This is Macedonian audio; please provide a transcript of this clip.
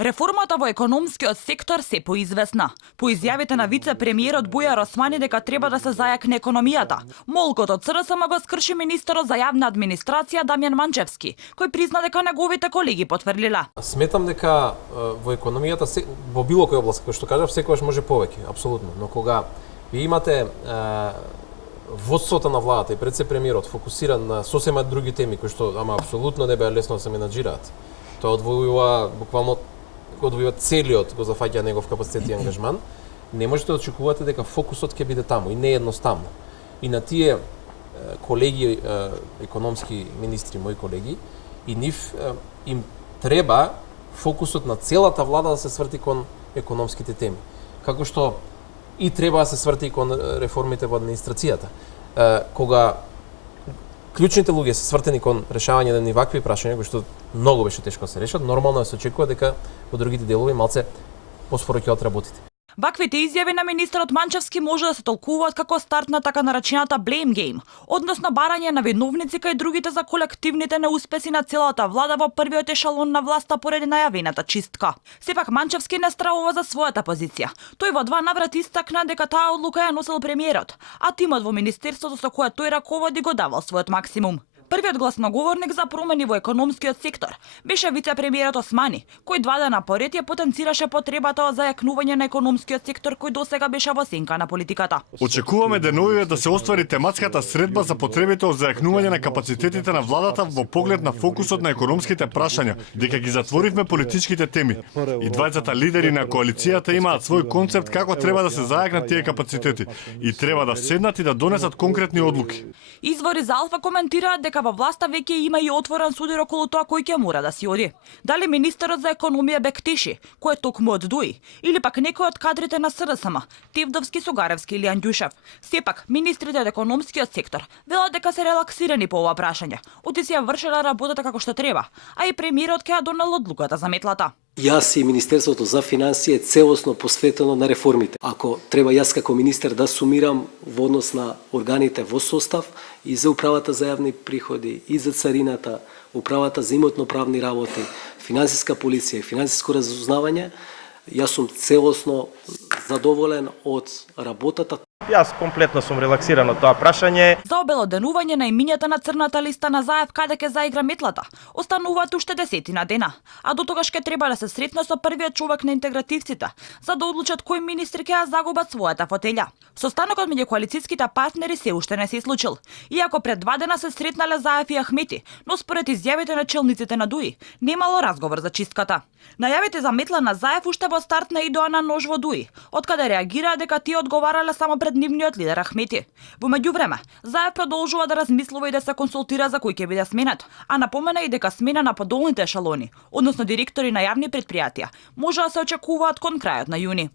Реформата во економскиот сектор се поизвестна. По изјавите на вице-премиерот Бујар Османи дека треба да се зајакне економијата. Молкот од СРСМ го скрши министерот за јавна администрација Дамјан Манчевски, кој призна дека неговите колеги потврдиле. Сметам дека во економијата во било која област, кој што кажав, секогаш може повеќе, апсолутно, но кога ви имате водството на владата и вице-премиерот фокусиран на сосема други теми кои што апсолутно не беа лесно да се менаџираат. Тоа одвојува буквално целиот го зафаќа негов капацитет и ангажман, не можете да очекувате дека фокусот ќе биде таму и не едноставно. И на тие колеги, економски министри, мои колеги, и нив им треба фокусот на целата влада да се сврти кон економските теми. Како што и треба да се сврти кон реформите во администрацијата. Кога клучните луѓе се свртени кон решавање на вакви прашања, кои што многу беше тешко да се решат, нормално да се очекува дека во другите делови малце поспоро ќе отработите. Ваквите изјави на министерот Манчевски може да се толкуваат како старт на така наречената blame game, односно барање на виновници кај другите за колективните неуспеси на целата влада во првиот ешалон на власта поради најавената чистка. Сепак Манчевски не стравува за својата позиција. Тој во 2 наврати истакна дека таа одлука ја носел премиерот, а тимот во министерството со кој тој раководи го давал својот максимум. Првиот гласноговорник за промени во економскиот сектор беше вице-премиерот Османи, кој 2 дена поред ја потенцираше потребата од зајакнување на економскиот сектор кој досега беше во сенка на политиката. Очекуваме деновиве да се оствари тематската средба за потребите од зајакнување на капацитетите на владата во поглед на фокусот на економските прашања, дека ги затворивме политичките теми. И двајцата лидери на коалицијата имаат свој концепт како треба да се зајакнат тие капацитети и треба да седнат и да донесат конкретни одлуки. Извори за Алфа коментираат дека во власта веќе има и отворен судир околу тоа кој ќе мора да си оди. Дали министерот за економија Бектиши, кој е токму од ДУИ, или пак некој од кадрите на СРСМ, Тевдовски, Сугаревски или Андјушев. Сепак, министрите од економскиот сектор велат дека се релаксирани по ова прашање. Оти си ја вршеле работата како што треба, а и премиерот ќе ја донел одлуката за метлата. Јас и Министерството за финансии е целосно посветено на реформите. Ако треба јас како министер да сумирам во однос на органите во состав и за управата за јавни приходи, и за царината, управата за имотно-правни работи, финансиска полиција и финансиско разузнавање, јас сум целосно задоволен од работата. Јас комплетно сум релаксиран од тоа прашање. За обелоденување на имињата на црната листа на ЗАЕВ каде ќе заигра метлата, остануваат уште 10 дена, а до тогаш ќе треба да се сретне со првиот човек на интегративците, за да одлучат кои министри ќе ја загубат својата фотелја. Состанокот меѓу коалицијските партнери се уште не се случил, иако пред 2 дена се сретнале ЗАЕВ и Ахмети, но според изјавите на челниците на ДУИ, немало разговор за чистката. Најавите за метла на ЗАЕВ уште во старт на идоа на нож во ДУИ, откаде реагираа дека тие одговарале само пред нивниот лидер Ахмети. Во меѓувреме, ЗАЕВ продолжува да размислува и да се консултира за кој ќе биде сменат, а напомена и дека смена на подолните ешалони, односно директори на јавни претпријатија, може да се очекуваат кон крајот на јуни.